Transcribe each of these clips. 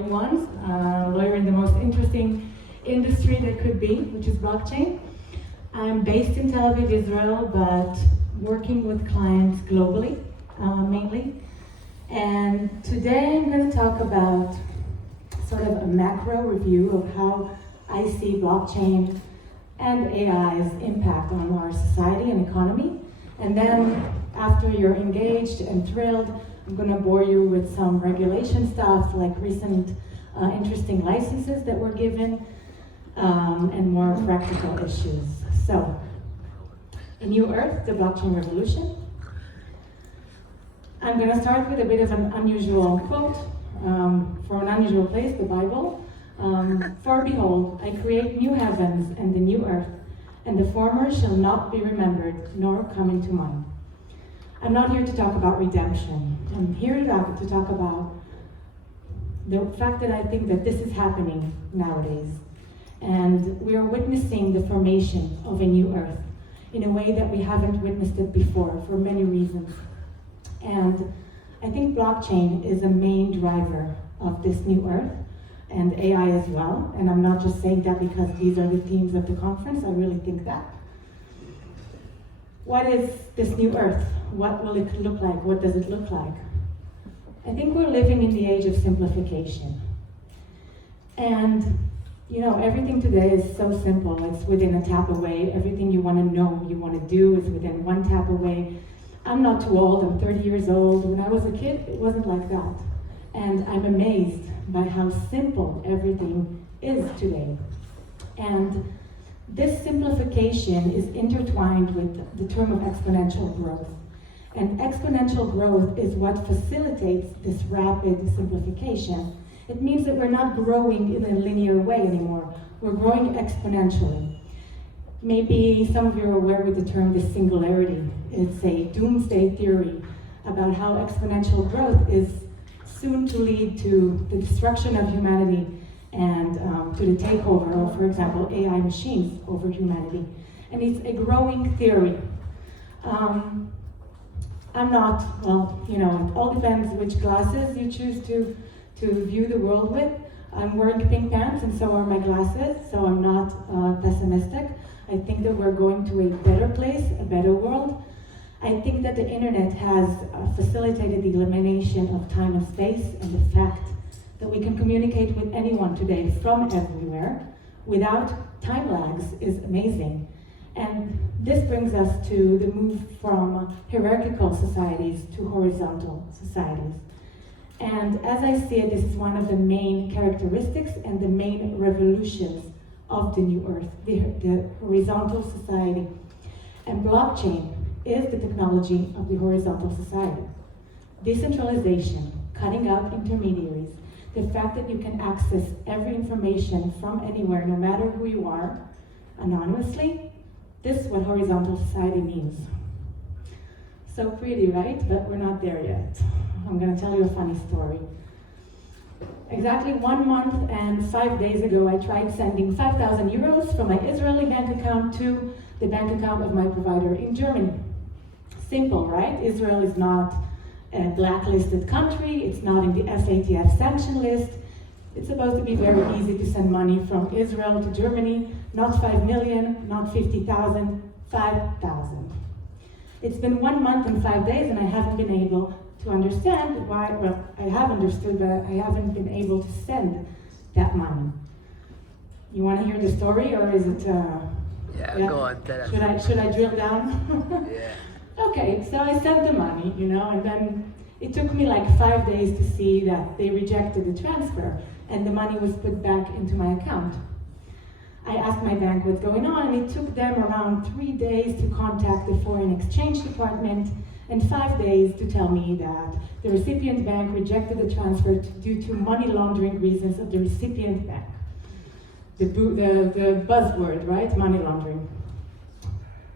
boring ones. Lawyer in the most interesting industry that could be, which is blockchain. I'm based in Tel Aviv, Israel, but working with clients globally, mainly. And today I'm going to talk about sort of a macro review of how I see blockchain and AI's impact on our society and economy. And then after you're engaged and thrilled, I'm going to bore you with some regulation stuff, like recent interesting licenses that were given, and more practical issues. So, A New Earth, the Blockchain Revolution. I'm going to start with a bit of an unusual quote from an unusual place, the Bible. For behold, I create new heavens and the new earth, and the former shall not be remembered, nor come into mind. I'm not here to talk about redemption. I'm here to talk about the fact that I think that this is happening nowadays. And we are witnessing the formation of a new earth in a way that we haven't witnessed it before for many reasons. And I think blockchain is a main driver of this new earth, and AI as well. And I'm not just saying that because these are the themes of the conference, I really think that. What is this new earth? What will it look like? What does it look like? I think we're living in the age of simplification. And you know, everything today is so simple. It's within a tap away. Everything you want to know, you want to do is within one tap away. I'm not too old, I'm 30 years old. When I was a kid, it wasn't like that. And I'm amazed by how simple everything is today. And this simplification is intertwined with the term of exponential growth. And exponential growth is what facilitates this rapid simplification. It means that we're not growing in a linear way anymore. We're growing exponentially. Maybe some of you are aware with the term the singularity. It's a doomsday theory about how exponential growth is soon to lead to the destruction of humanity and to the takeover of, for example, AI machines over humanity. And it's a growing theory. I'm not, well, you know, it all depends which glasses you choose to view the world with. I'm wearing pink pants and so are my glasses, so I'm not pessimistic. I think that we're going to a better place, a better world. I think that the internet has facilitated the elimination of time and space, and the fact that we can communicate with anyone today from everywhere without time lags is amazing. And this brings us to the move from hierarchical societies to horizontal societies. And as I see it, this is one of the main characteristics and the main revolutions of the new earth, the horizontal society. And blockchain is the technology of the horizontal society. Decentralization, cutting out intermediaries, the fact that you can access every information from anywhere, no matter who you are, anonymously, this is what horizontal society means. So pretty, right? But we're not there yet. I'm going to tell you a funny story. Exactly 1 month and 5 days ago, I tried sending 5,000 euros from my Israeli bank account to the bank account of my provider in Germany. Simple, right? Israel is not a blacklisted country. It's not in the FATF sanction list. It's supposed to be very easy to send money from Israel to Germany. Not 5 million, not 50,000, 5,000. It's been 1 month and 5 days, and I haven't been able to understand why. Well, I have understood, but I haven't been able to send that money. You want to hear the story, or is it? Yeah, go on. Should I drill down? Yeah. Okay, so I sent the money, you know, and then it took me like 5 days to see that they rejected the transfer, and the money was put back into my account. I asked my bank what's going on, and it took them around 3 days to contact the foreign exchange department, and 5 days to tell me that the recipient bank rejected the transfer due to money laundering reasons of the recipient bank. The buzzword, right? Money laundering.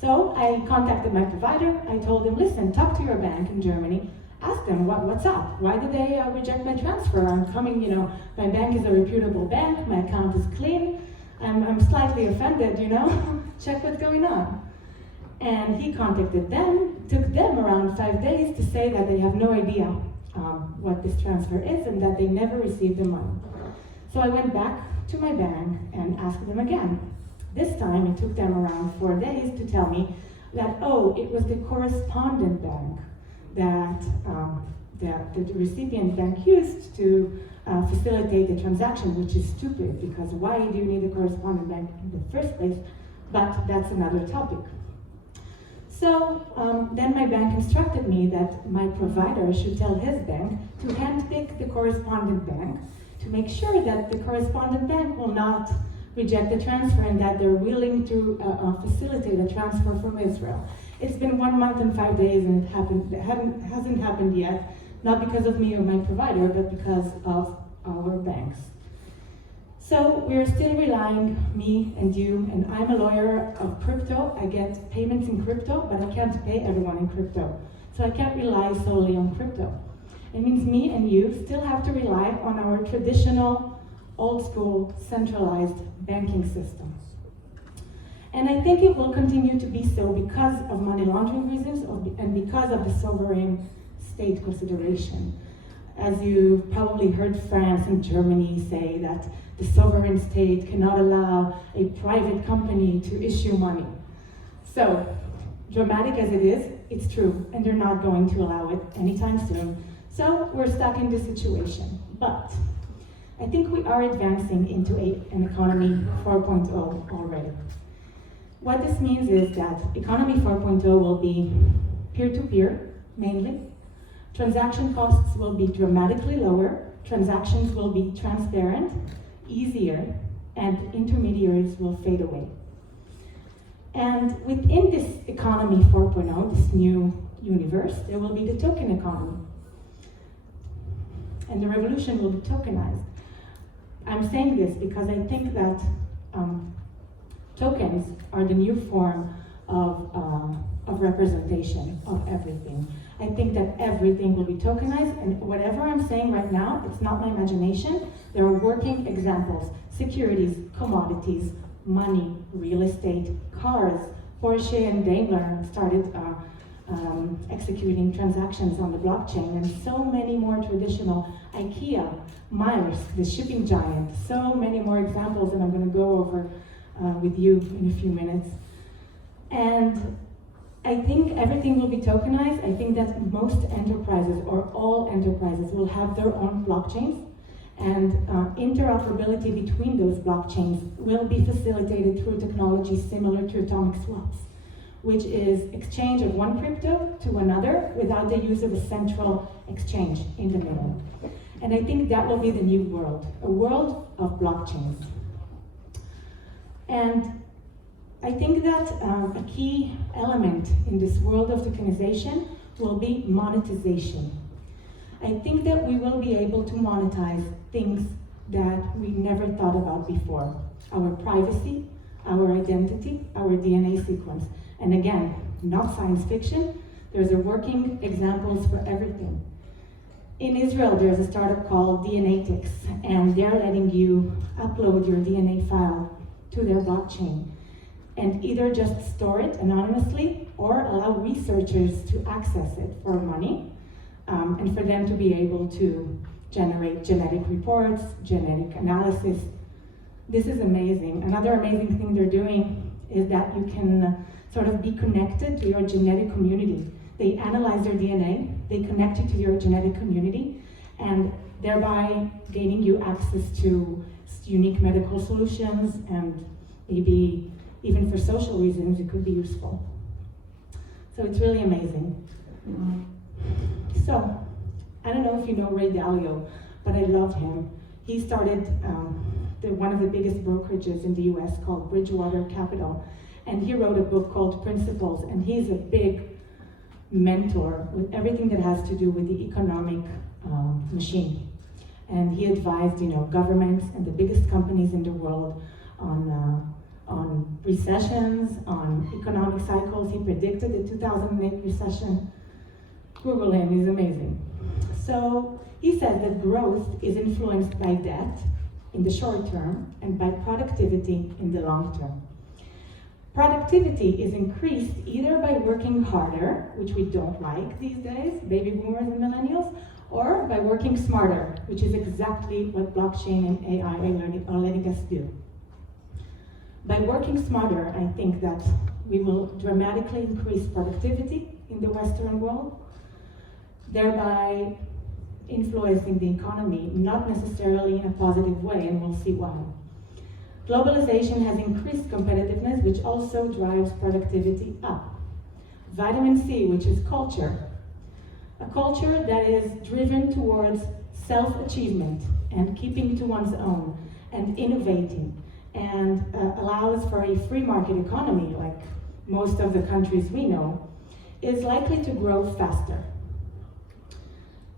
So I contacted my provider. I told him, listen, talk to your bank in Germany. Ask them what's up. Why did they reject my transfer? I'm coming, you know, my bank is a reputable bank. My account is clean. I'm slightly offended, you know. Check what's going on. And he contacted them. Took them around 5 days to say that they have no idea what this transfer is and that they never received the money. So I went back to my bank and asked them again. This time it took them around 4 days to tell me that, oh, it was the correspondent bank that the recipient bank used to facilitate the transaction, which is stupid, because why do you need a correspondent bank in the first place? But that's another topic. So then my bank instructed me that my provider should tell his bank to handpick the correspondent bank to make sure that the correspondent bank will not reject the transfer and that they're willing to facilitate a transfer from Israel. It's been 1 month and 5 days and it hasn't happened yet, not because of me or my provider, but because of our banks. So we're still relying, me and you, and I'm a lawyer of crypto. I get payments in crypto, but I can't pay everyone in crypto. So I can't rely solely on crypto. It means me and you still have to rely on our traditional, old school, centralized banking system. And I think it will continue to be so because of money laundering reasons and because of the sovereign state consideration. As you probably heard France and Germany say that the sovereign state cannot allow a private company to issue money. So, dramatic as it is, it's true, and they're not going to allow it anytime soon. So, we're stuck in this situation. But I think we are advancing into an economy 4.0 already. What this means is that economy 4.0 will be peer-to-peer, mainly. Transaction costs will be dramatically lower, transactions will be transparent, easier, and intermediaries will fade away. And within this economy 4.0, this new universe, there will be the token economy. And the revolution will be tokenized. I'm saying this because I think that tokens are the new form of representation of everything. I think that everything will be tokenized, and whatever I'm saying right now, it's not my imagination. There are working examples: securities, commodities, money, real estate, cars. Porsche and Daimler started executing transactions on the blockchain, and so many more traditional. IKEA, Myers, the shipping giant, so many more examples that I'm going to go over with you in a few minutes. And I think everything will be tokenized. I think that most enterprises, or all enterprises, will have their own blockchains, and interoperability between those blockchains will be facilitated through technology similar to atomic swaps, which is exchange of one crypto to another without the use of a central exchange in the middle. And I think that will be the new world, a world of blockchains. And I think that a key element in this world of tokenization will be monetization. I think that we will be able to monetize things that we never thought about before. Our privacy, our identity, our DNA sequence. And again, not science fiction, there's a working examples for everything. In Israel, there's a startup called DNAtics, and they're letting you upload your DNA file to their blockchain and either just store it anonymously or allow researchers to access it for money, and for them to be able to generate genetic reports, genetic analysis. This is amazing. Another amazing thing they're doing is that you can sort of be connected to your genetic community. They analyze your DNA, they connect you to your genetic community, and thereby gaining you access to unique medical solutions, and maybe even for social reasons it could be useful. So it's really amazing. So, I don't know if you know Ray Dalio, but I love him. He started one of the biggest brokerages in the US called Bridgewater Capital, and he wrote a book called Principles, and he's a big mentor with everything that has to do with the economic machine. And he advised, governments and the biggest companies in the world on recessions, on economic cycles. He predicted the 2008 recession. Google him, he's amazing. So he said that growth is influenced by debt in the short term and by productivity in the long term. Productivity is increased either by working harder, which we don't like these days, baby boomers and millennials, or by working smarter, which is exactly what blockchain and AI are letting us do. By working smarter, I think that we will dramatically increase productivity in the Western world, thereby influencing the economy, not necessarily in a positive way, and we'll see why. Globalization has increased competitiveness, which also drives productivity up. Vitamin C, which is culture. A culture that is driven towards self-achievement and keeping to one's own and innovating and allows for a free market economy like most of the countries we know, is likely to grow faster.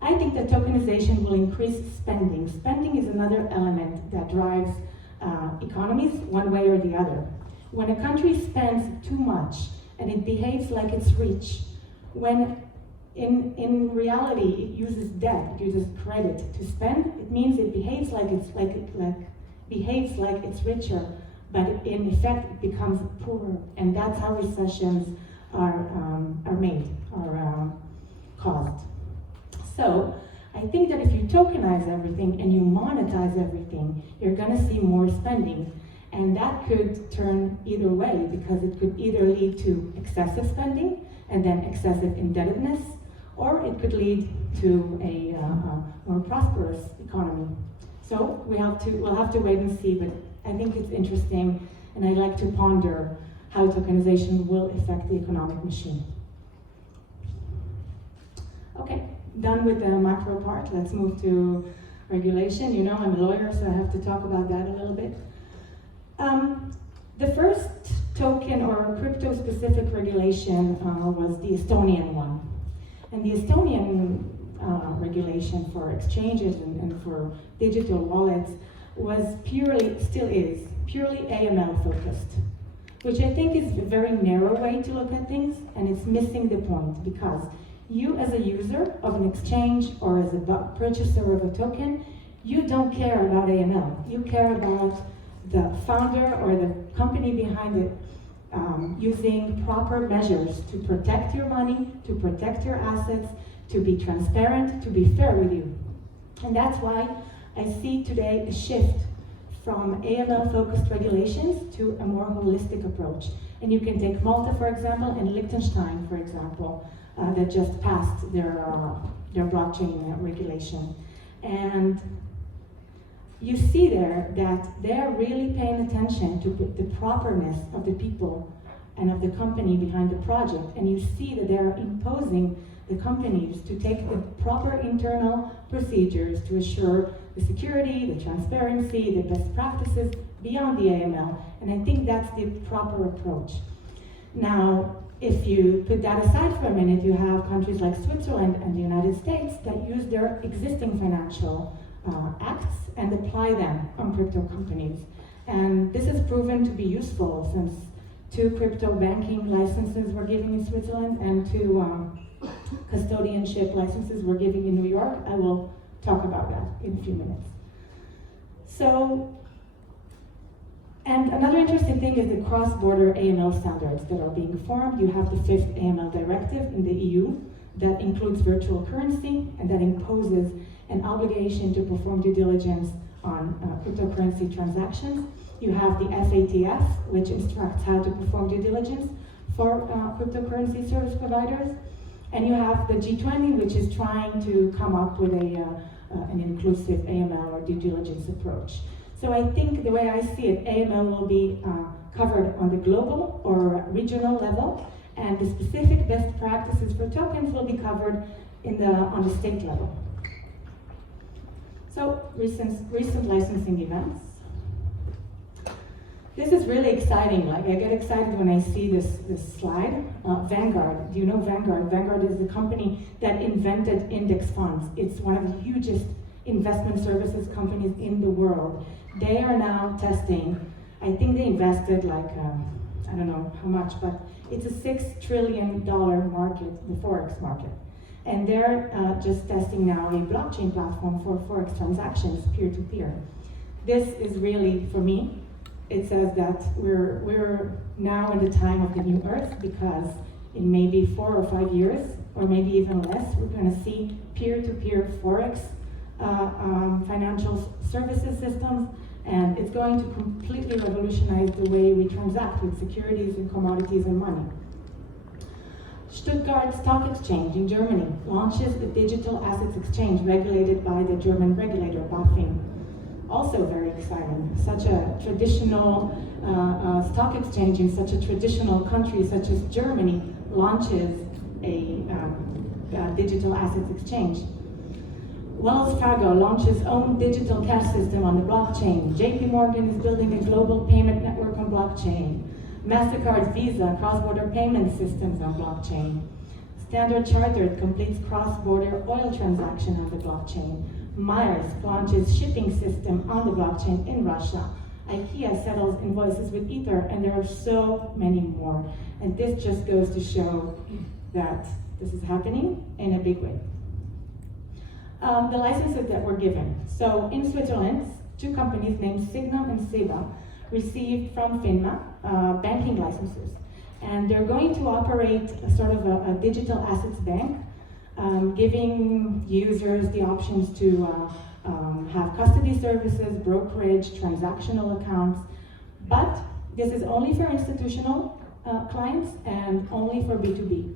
I think that tokenization will increase spending. Spending is another element that drives economies one way or the other. When a country spends too much and it behaves like it's rich, when in reality it uses debt, it uses credit to spend, it means it behaves like it's richer, but in effect it becomes poorer, and that's how recessions are caused. So I think that if you tokenize everything and you monetize everything, you're going to see more spending. And that could turn either way, because it could either lead to excessive spending and then excessive indebtedness, or it could lead to a more prosperous economy. So we'll have to wait and see, but I think it's interesting, and I like to ponder how tokenization will affect the economic machine. Okay. Done with the macro part, let's move to regulation. You know, I'm a lawyer, so I have to talk about that a little bit. The first token or crypto-specific regulation was the Estonian one. And the Estonian regulation for exchanges and for digital wallets was still is purely AML focused, which I think is a very narrow way to look at things, and it's missing the point, because you as a user of an exchange or as a purchaser of a token, you don't care about AML. You care about the founder or the company behind it using proper measures to protect your money, to protect your assets, to be transparent, to be fair with you. And that's why I see today a shift from AML-focused regulations to a more holistic approach. And you can take Malta, for example, and Liechtenstein, for example, that just passed their blockchain regulation. And you see there that they're really paying attention to the properness of the people and of the company behind the project. And you see that they're imposing the companies to take the proper internal procedures to assure the security, the transparency, the best practices beyond the AML. And I think that's the proper approach. Now, if you put that aside for a minute, you have countries like Switzerland and the United States that use their existing financial acts and apply them on crypto companies. And this has proven to be useful, since 2 crypto banking licenses were given in Switzerland and 2 custodianship licenses were given in New York. I will talk about that in a few minutes. So, and another interesting thing is the cross-border AML standards that are being formed. You have the 5th AML directive in the EU that includes virtual currency and that imposes an obligation to perform due diligence on cryptocurrency transactions. You have the FATF, which instructs how to perform due diligence for cryptocurrency service providers. And you have the G20, which is trying to come up with an inclusive AML or due diligence approach. So I think the way I see it, AML will be covered on the global or regional level, and the specific best practices for tokens will be covered on the state level. So recent licensing events. This is really exciting. Like, I get excited when I see this slide. Vanguard, do you know Vanguard? Vanguard is the company that invented index funds. It's one of the hugest investment services companies in the world. They are now testing, I think they invested like, I don't know how much, but it's a $6 trillion market, the Forex market. And they're just testing now a blockchain platform for Forex transactions, peer-to-peer. This is really, for me, it says that we're now in the time of the new earth, because in maybe 4 or 5 years, or maybe even less, we're going to see peer-to-peer Forex financial services systems, and it's going to completely revolutionize the way we transact with securities and commodities and money. Stuttgart Stock Exchange in Germany launches a digital assets exchange regulated by the German regulator BaFin. Also very exciting. Such a traditional stock exchange in such a traditional country such as Germany launches a digital assets exchange. Wells Fargo launches own digital cash system on the blockchain. JP Morgan is building a global payment network on blockchain. MasterCard, Visa, cross-border payment systems on blockchain. Standard Chartered completes cross-border oil transaction on the blockchain. Myers launches shipping system on the blockchain in Russia. IKEA settles invoices with Ether, and there are so many more. And this just goes to show that this is happening in a big way. The licenses that were given. So in Switzerland, two companies named Signum and Seba received from FINMA banking licenses. And they're going to operate a sort of a digital assets bank, giving users the options to have custody services, brokerage, transactional accounts. But this is only for institutional clients and only for B2B.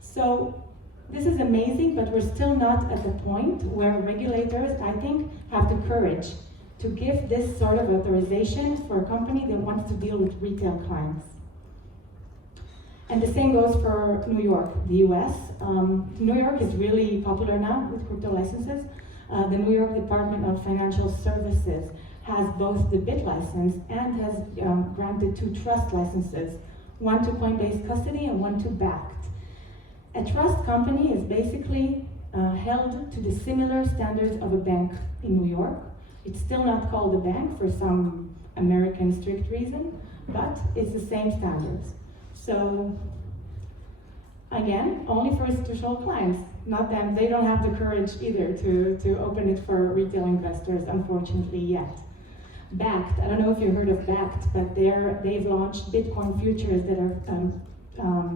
So this is amazing, but we're still not at the point where regulators, I think, have the courage to give this sort of authorization for a company that wants to deal with retail clients. And the same goes for New York, the US. New York is really popular now with crypto licenses. The New York Department of Financial Services has both the BIT license and has granted 2 trust licenses, one to Coinbase Custody and one to Bakkt. A trust company is basically held to the similar standards of a bank in New York. It's still not called a bank for some American strict reason, but it's the same standards. So again, only for institutional clients, not them. They don't have the courage either to open it for retail investors, unfortunately, yet. Bakkt, I don't know if you heard of Bakkt, but they've launched Bitcoin futures that are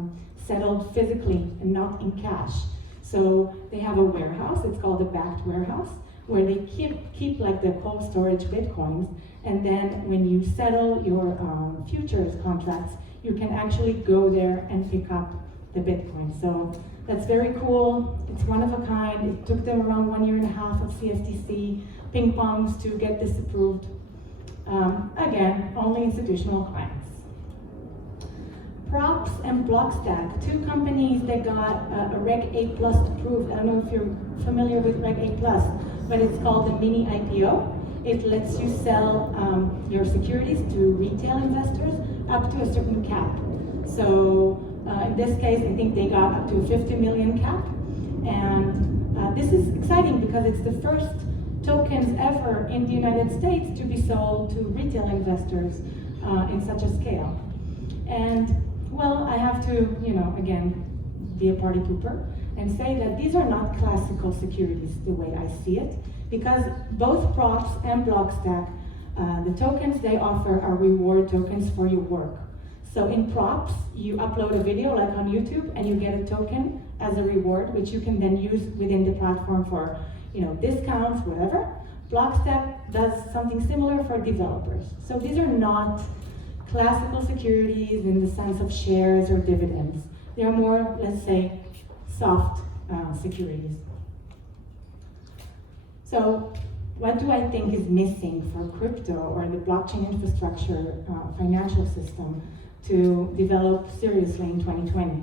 settled physically and not in cash. So they have a warehouse, it's called a Bakkt warehouse, where they keep like the cold storage Bitcoins, and then when you settle your futures contracts, you can actually go there and pick up the Bitcoin. So that's very cool. It's one of a kind. It took them around 1.5 years of CFTC ping pongs to get this approved. Again, only institutional clients. Props and Blockstack, 2 companies that got a Reg 8 Plus approved. I don't know if you're familiar with Reg 8 Plus, but it's called a mini IPO. It lets you sell your securities to retail investors up to a certain cap. So in this case, I think they got up to a 50 million cap. And this is exciting because it's the first tokens ever in the United States to be sold to retail investors in such a scale. And well, I have to, again, be a party pooper and say that these are not classical securities the way I see it, because both Props and Blockstack, the tokens they offer are reward tokens for your work. So in Props, you upload a video like on YouTube and you get a token as a reward, which you can then use within the platform for, discounts, whatever. Blockstack does something similar for developers. So these are not classical securities in the sense of shares or dividends. They are more, let's say, soft securities. So what do I think is missing for crypto or the blockchain infrastructure financial system to develop seriously in 2020?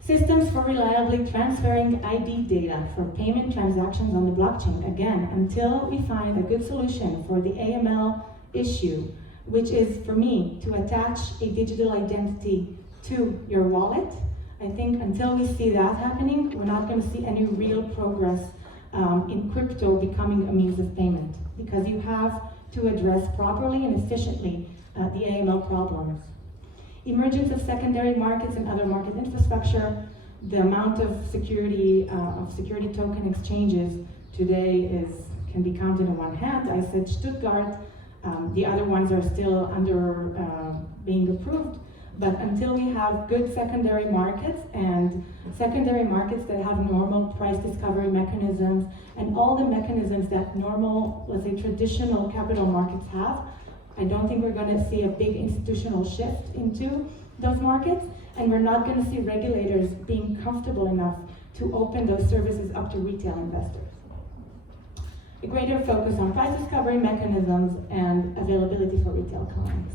Systems for reliably transferring ID data for payment transactions on the blockchain. Again, until we find a good solution for the AML issue, which is, for me, to attach a digital identity to your wallet. I think until we see that happening, we're not going to see any real progress in crypto becoming a means of payment, because you have to address properly and efficiently the AML problems. Emergence of secondary markets and other market infrastructure. The amount of security token exchanges today can be counted on one hand. I said Stuttgart. The other ones are still under being approved, But until we have good secondary markets and secondary markets that have normal price discovery mechanisms and all the mechanisms that normal, let's say traditional capital markets have, I don't think we're going to see a big institutional shift into those markets, and we're not going to see regulators being comfortable enough to open those services up to retail investors. A greater focus on price discovery mechanisms and availability for retail clients.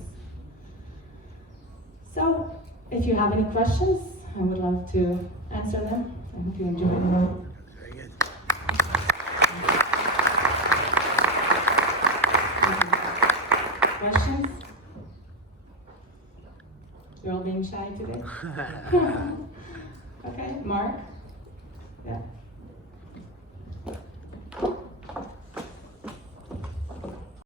So, if you have any questions, I would love to answer them. I hope you enjoyed it. Very good. Questions? You're all being shy today? Okay, Mark? Yeah.